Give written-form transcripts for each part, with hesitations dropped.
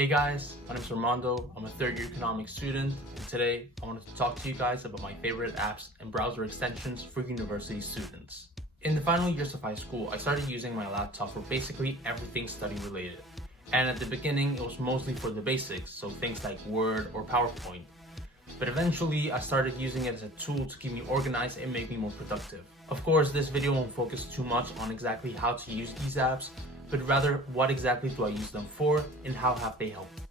Hey guys, my name is Armando. I'm a third-year economics student, and today I wanted to talk to you guys about my favorite apps and browser extensions for university students. In the final years of high school, I started using my laptop for basically everything study related. And at the beginning, it was mostly for the basics, so things like Word or PowerPoint. But eventually, I started using it as a tool to keep me organized and make me more productive. Of course, this video won't focus too much on exactly how to use these apps, but rather what exactly do I use them for and how have they helped.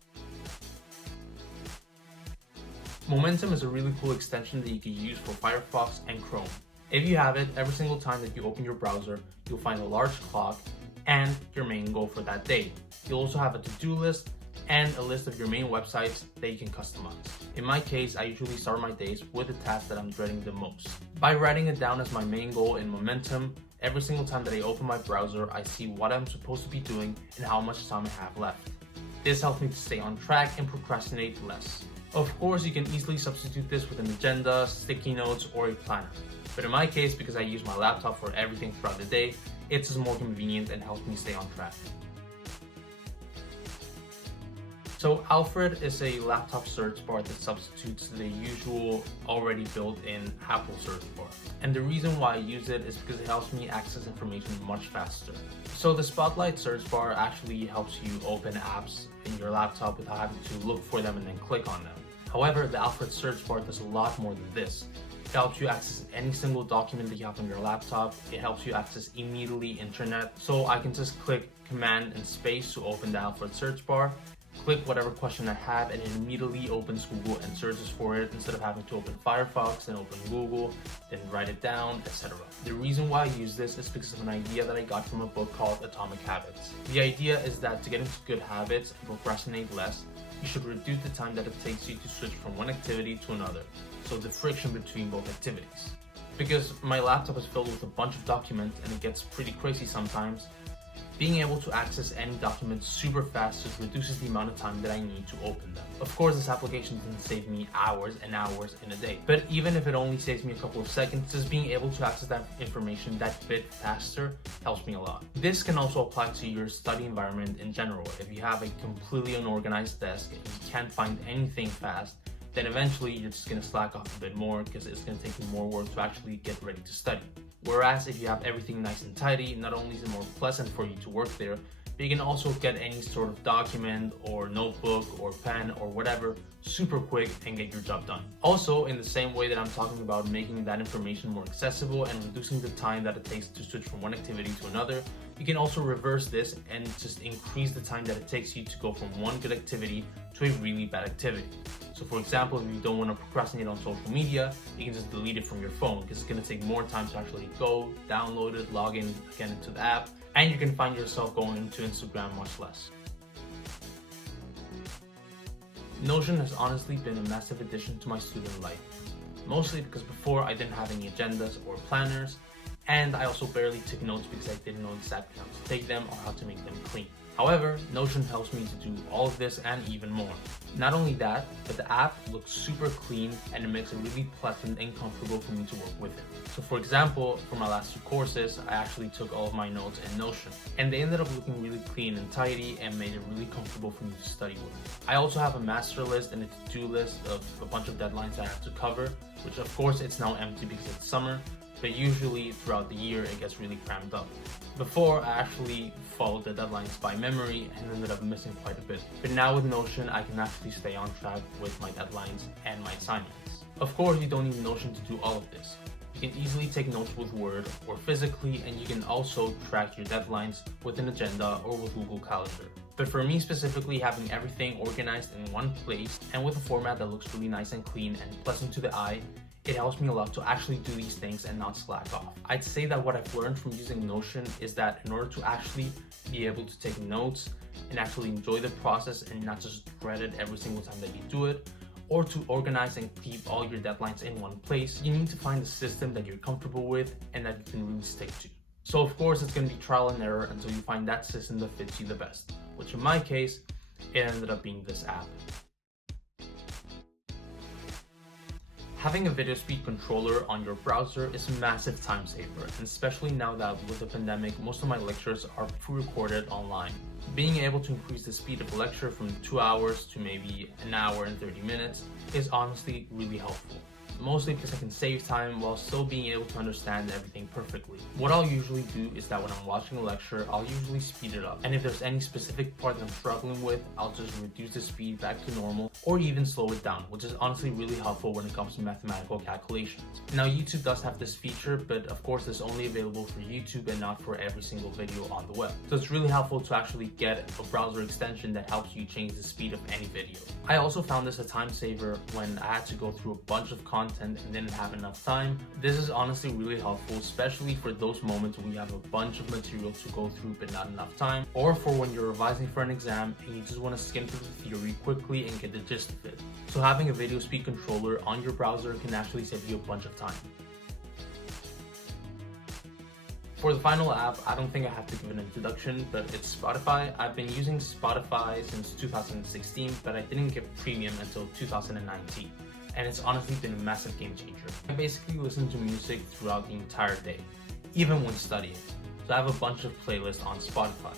Momentum is a really cool extension that you can use for Firefox and Chrome. If you have it, every single time that you open your browser, you'll find a large clock and your main goal for that day. You'll also have a to-do list and a list of your main websites that you can customize. In my case, I usually start my days with the task that I'm dreading the most. By writing it down as my main goal in Momentum, every single time that I open my browser, I see what I'm supposed to be doing and how much time I have left. This helps me to stay on track and procrastinate less. Of course, you can easily substitute this with an agenda, sticky notes, or a planner. But in my case, because I use my laptop for everything throughout the day, it's just more convenient and helps me stay on track. So Alfred is a laptop search bar that substitutes the usual already built-in Apple search bar. And the reason why I use it is because it helps me access information much faster. So the Spotlight search bar actually helps you open apps in your laptop without having to look for them and then click on them. However, the Alfred search bar does a lot more than this. It helps you access any single document that you have on your laptop. It helps you access immediately internet. So I can just click Command and space to open the Alfred search bar, click whatever question I have, and it immediately opens Google and searches for it instead of having to open Firefox and open Google, then write it down, etc. The reason why I use this is because of an idea that I got from a book called Atomic Habits. The idea is that to get into good habits and procrastinate less, you should reduce the time that it takes you to switch from one activity to another, so the friction between both activities. Because my laptop is filled with a bunch of documents and it gets pretty crazy sometimes, being able to access any document super fast just reduces the amount of time that I need to open them. Of course, this application doesn't save me hours and hours in a day, but even if it only saves me a couple of seconds, just being able to access that information that bit faster helps me a lot. This can also apply to your study environment in general. If you have a completely unorganized desk and you can't find anything fast, then eventually you're just going to slack off a bit more because it's going to take you more work to actually get ready to study. Whereas if you have everything nice and tidy, not only is it more pleasant for you to work there, but you can also get any sort of document or notebook or pen or whatever super quick and get your job done. Also, in the same way that I'm talking about making that information more accessible and reducing the time that it takes to switch from one activity to another, you can also reverse this and just increase the time that it takes you to go from one good activity to a really bad activity. So for example, if you don't want to procrastinate on social media, you can just delete it from your phone because it's going to take more time to actually go, download it, log in again into the app, and you can find yourself going into Instagram much less. Notion has honestly been a massive addition to my student life, mostly because before I didn't have any agendas or planners, and I also barely took notes because I didn't know exactly how to take them or how to make them clean. However, Notion helps me to do all of this and even more. Not only that, but the app looks super clean and it makes it really pleasant and comfortable for me to work with it. So for example, for my last two courses, I actually took all of my notes in Notion, and they ended up looking really clean and tidy and made it really comfortable for me to study with. I also have a master list and a to-do list of a bunch of deadlines I have to cover, which of course it's now empty because it's summer, but usually throughout the year it gets really crammed up. Before, I actually followed the deadlines by memory and ended up missing quite a bit. But now with Notion, I can actually stay on track with my deadlines and my assignments. Of course, you don't need Notion to do all of this. You can easily take notes with Word or physically, and you can also track your deadlines with an agenda or with Google Calendar. But for me specifically, having everything organized in one place and with a format that looks really nice and clean and pleasant to the eye, it helps me a lot to actually do these things and not slack off. I'd say that what I've learned from using Notion is that in order to actually be able to take notes and actually enjoy the process and not just dread it every single time that you do it, or to organize and keep all your deadlines in one place, you need to find a system that you're comfortable with and that you can really stick to. So of course, it's going to be trial and error until you find that system that fits you the best, which in my case, it ended up being this app. Having a video speed controller on your browser is a massive time saver, and especially now that with the pandemic, most of my lectures are pre-recorded online. Being able to increase the speed of a lecture from 2 hours to maybe an hour and 30 minutes is honestly really helpful. Mostly because I can save time while still being able to understand everything perfectly. What I'll usually do is that when I'm watching a lecture, I'll usually speed it up. And if there's any specific part that I'm struggling with, I'll just reduce the speed back to normal or even slow it down, which is honestly really helpful when it comes to mathematical calculations. Now, YouTube does have this feature, but of course it's only available for YouTube and not for every single video on the web. So it's really helpful to actually get a browser extension that helps you change the speed of any video. I also found this a time saver when I had to go through a bunch of content and didn't have enough time. This is honestly really helpful, especially for those moments when you have a bunch of material to go through but not enough time, or for when you're revising for an exam and you just want to skim through the theory quickly and get the gist of it. So having a video speed controller on your browser can actually save you a bunch of time. For the final app, I don't think I have to give an introduction, but it's Spotify. I've been using Spotify since 2016, but I didn't get premium until 2019. And it's honestly been a massive game changer. I basically listen to music throughout the entire day, even when studying. So I have a bunch of playlists on Spotify.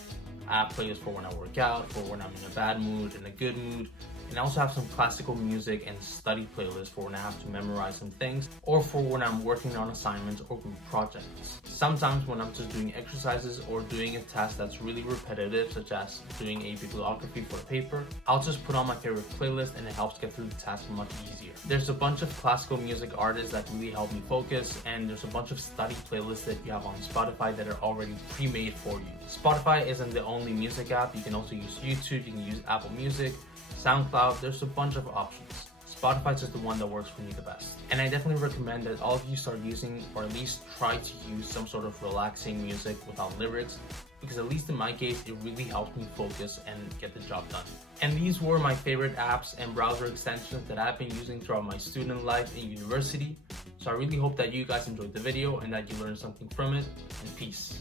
I have playlists for when I work out, for when I'm in a bad mood, in a good mood, and I also have some classical music and study playlists for when I have to memorize some things, or for when I'm working on assignments or group projects. Sometimes when I'm just doing exercises or doing a task that's really repetitive, such as doing a bibliography for a paper, I'll just put on my favorite playlist and it helps get through the task much easier. There's a bunch of classical music artists that really help me focus, and there's a bunch of study playlists that you have on Spotify that are already pre-made for you. Spotify isn't the only music app. You can also use YouTube, you can use Apple Music, SoundCloud. There's a bunch of options. Spotify is the one that works for me the best. And I definitely recommend that all of you start using, or at least try to use, some sort of relaxing music without lyrics, because at least in my case, it really helps me focus and get the job done. And these were my favorite apps and browser extensions that I've been using throughout my student life and university. So I really hope that you guys enjoyed the video and that you learned something from it, and peace.